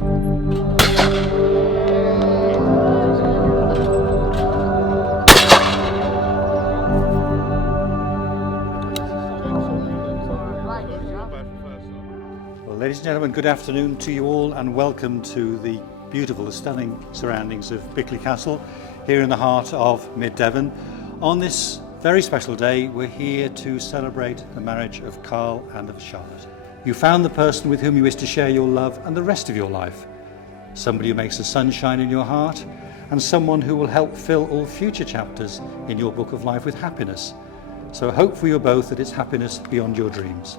Well, ladies and gentlemen, good afternoon to you all and welcome to the beautiful, stunning surroundings of Bickley Castle here in the heart of mid-Devon. On this very special day, we're here to celebrate the marriage of Carl and of Charlotte. You found the person with whom you wish to share your love and the rest of your life. Somebody who makes the sun shine in your heart, and someone who will help fill all future chapters in your book of life with happiness. So I hope for you both that it's happiness beyond your dreams.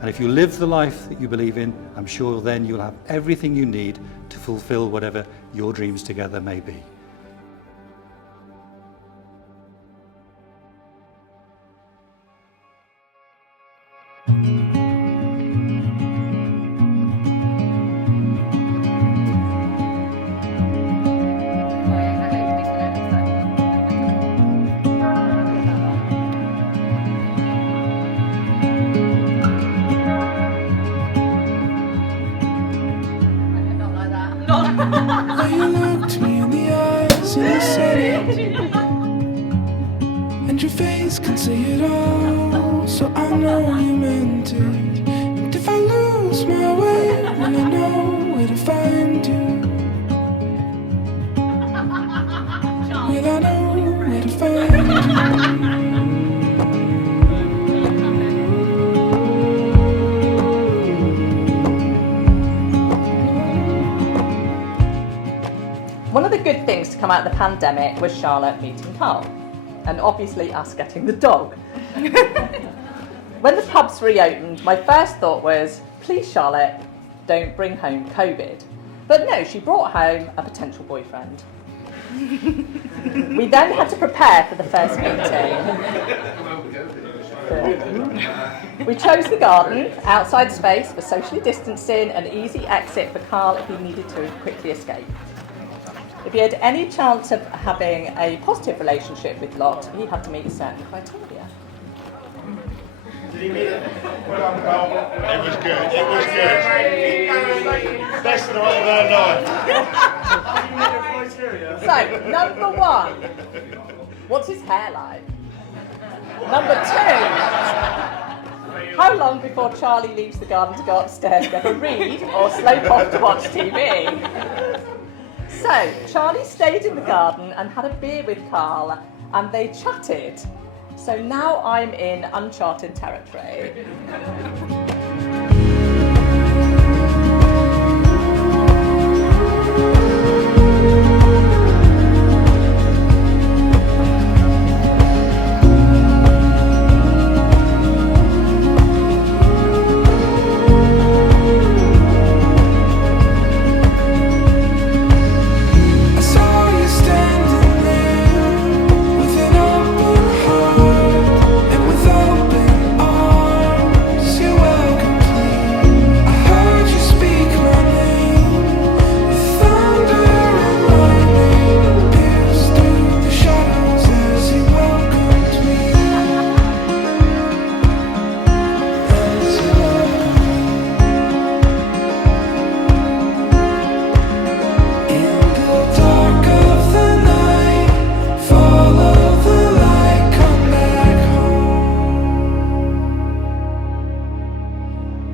And if you live the life that you believe in, I'm sure then you'll have everything you need to fulfill whatever your dreams together may be. You looked me in the eyes and you said it, and your face can say it all, so I know you meant it. And if I lose my way, will I know where to find you? Will I know where to find you? One of the good things to come out of the pandemic was Charlotte meeting Carl, and obviously us getting the dog. When the pubs reopened, my first thought was, please Charlotte, don't bring home COVID. But no, she brought home a potential boyfriend. We then had to prepare for the first meeting. We chose the garden, outside space for socially distancing, an easy exit for Carl if he needed to quickly escape. If he had any chance of having a positive relationship with Lot, he had to meet certain criteria. Did he meet it? It was good. It was good. Best night of our life. So, number one, what's his hair like? Number two, how long before Charlie leaves the garden to go upstairs to have a read or slope off to watch TV? So, Charlie stayed in the garden and had a beer with Carl, and they chatted. So now I'm in uncharted territory.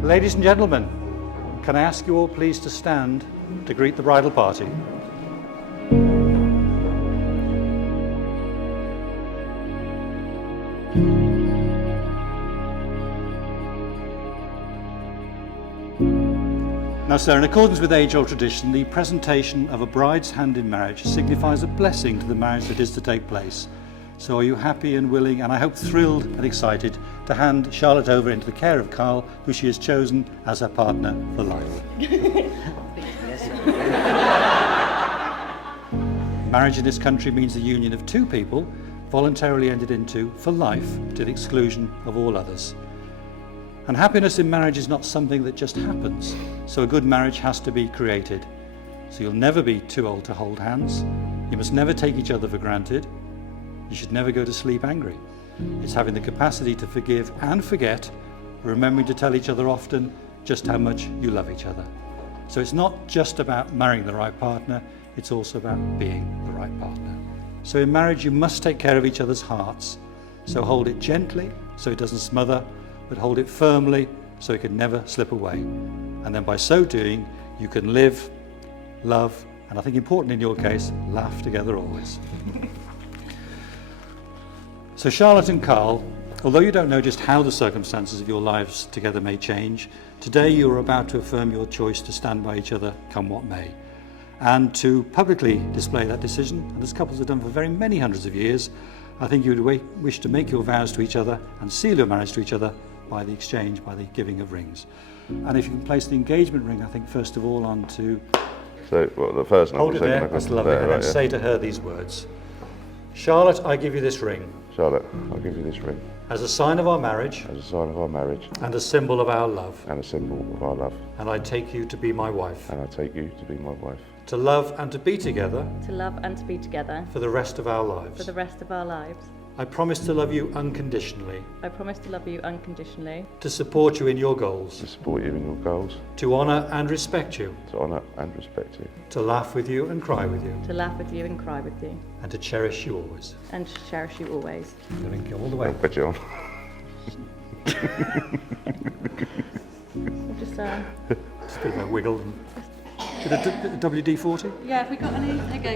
Ladies and gentlemen, can I ask you all please to stand to greet the bridal party? Now, sir, in accordance with age-old tradition, the presentation of a bride's hand in marriage signifies a blessing to the marriage that is to take place. So are you happy and willing, and I hope thrilled and excited, to hand Charlotte over into the care of Carl, who she has chosen as her partner for life? Marriage in this country means the union of two people voluntarily entered into for life to the exclusion of all others. And happiness in marriage is not something that just happens, so a good marriage has to be created. So you'll never be too old to hold hands, you must never take each other for granted, you should never go to sleep angry. It's having the capacity to forgive and forget, remembering to tell each other often just how much you love each other. So it's not just about marrying the right partner, it's also about being the right partner. So in marriage, you must take care of each other's hearts. So hold it gently, so it doesn't smother, but hold it firmly, so it can never slip away. And then by so doing, you can live, love, and I think important in your case, laugh together always. So Charlotte and Carl, although you don't know just how the circumstances of your lives together may change, today you are about to affirm your choice to stand by each other come what may. And to publicly display that decision, and as couples have done for very many hundreds of years, I think you would wish to make your vows to each other and seal your marriage to each other by the exchange, by the giving of rings. And if you can place the engagement ring, I think first of all onto... So, well, the first one. Hold it there, that's lovely, and then say to her these words. Charlotte, I give you this ring. Charlotte, I'll give you this ring. As a sign of our marriage. As a sign of our marriage. And a symbol of our love. And a symbol of our love. And I take you to be my wife. And I take you to be my wife. To love and to be together. To love and to be together. For the rest of our lives. For the rest of our lives. I promise to love you unconditionally. I promise to love you unconditionally. To support you in your goals. To support you in your goals. To honour and respect you. To honour and respect you. To laugh with you and cry with you. To laugh with you and cry with you. And to cherish you always. And to cherish you always. The ring go all the way. Put you on. Just Just a bit of a wiggle. Should a WD-40? yeah, if we got any, there you go,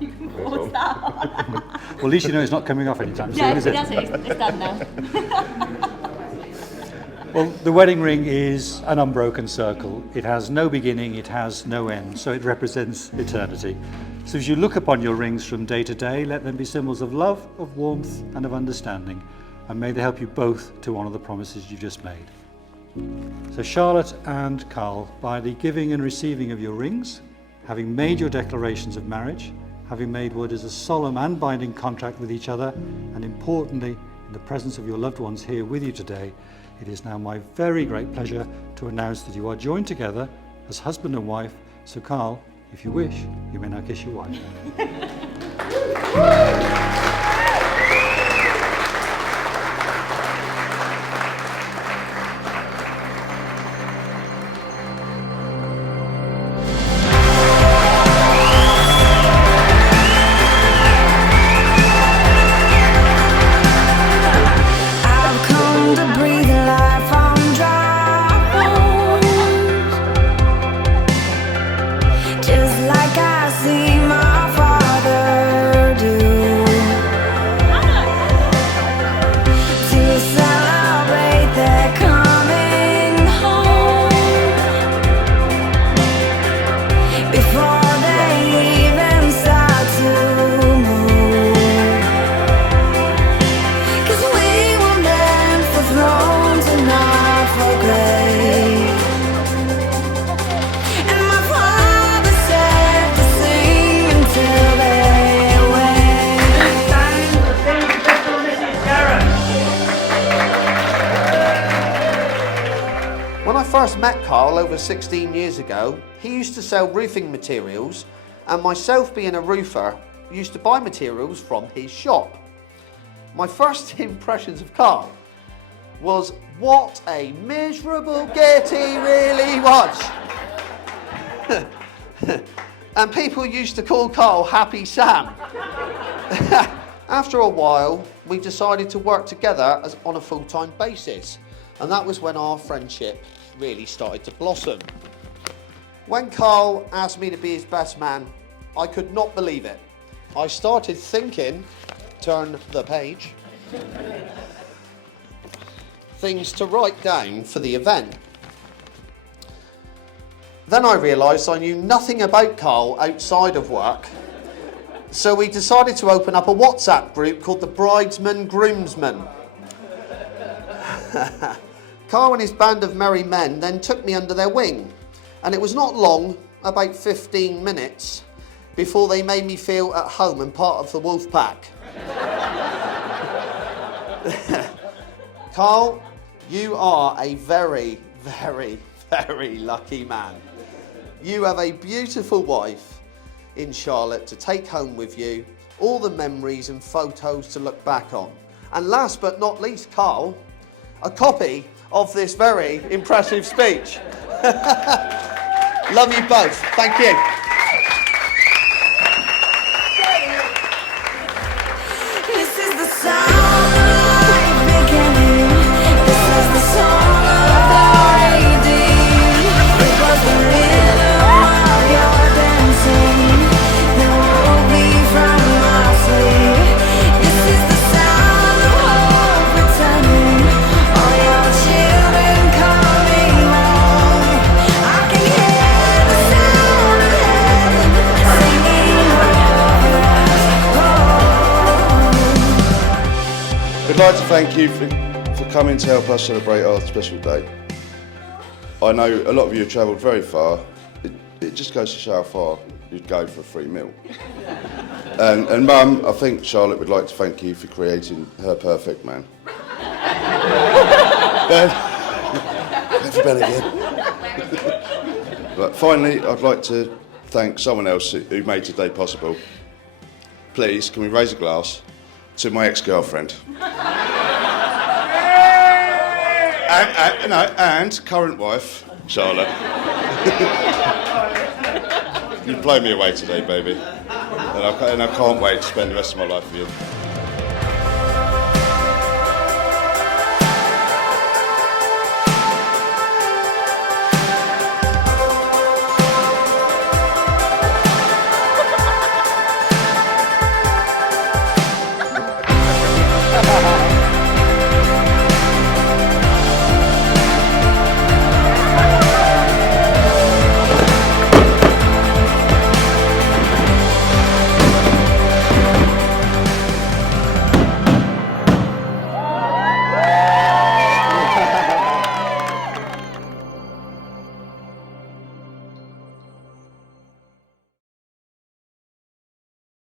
you can force that on. Well, at least you know it's not coming off anytime soon, Yeah, is it? that's it, it's done now. Well, the wedding ring is an unbroken circle. It has no beginning, it has no end, so it represents eternity. So as you look upon your rings from day to day, let them be symbols of love, of warmth, and of understanding. And may they help you both to honour the promises you've just made. So Charlotte and Carl, by the giving and receiving of your rings, having made your declarations of marriage, having made what is a solemn and binding contract with each other, and importantly, in the presence of your loved ones here with you today, it is now my very great pleasure to announce that you are joined together as husband and wife. So Carl, if you wish, you may now kiss your wife. I've come to breathe life on dry bones, just like I see my father do. To celebrate their coming home, before they even start to move. 'Cause we were meant for thrones and not for grace. And my father said to sing until they wake. When I first met Carl over 16 years ago, he used to sell roofing materials, and myself being a roofer, used to buy materials from his shop. My first impressions of Carl was what a miserable git he really was. And people used to call Carl Happy Sam. After a while, we decided to work together on a full-time basis, and that was when our friendship really started to blossom. When Carl asked me to be his best man, I could not believe it. I started thinking, turn the page, things to write down for the event. Then I realised I knew nothing about Carl outside of work, so we decided to open up a WhatsApp group called the Bridesman Groomsmen. Carl and his band of merry men then took me under their wing, and it was not long, about 15 minutes, before they made me feel at home and part of the wolf pack. Carl, you are a very, very, very lucky man. You have a beautiful wife in Charlotte to take home with you, all the memories and photos to look back on. And last but not least, Carl, a copy of this very impressive speech. Love you both. Thank you. This is the song of life beginning. This is the song of the redeemed. It was the rhythm of your dancing that woke me from my sleep. This is the sound of hope returning. All your children coming home. I can hear the sound of heaven singing over us. We'd like to thank you for coming to help us celebrate our special day. I know a lot of you have travelled very far. It just goes to show how far you'd go for a free meal. And Mum, I think Charlotte would like to thank you for creating her perfect man. Ben, wait for Ben again. But finally, I'd like to thank someone else who made today possible. Please, can we raise a glass to my ex-girlfriend? And current wife, Charlotte. You've blown me away today, baby. And I can't wait to spend the rest of my life with you.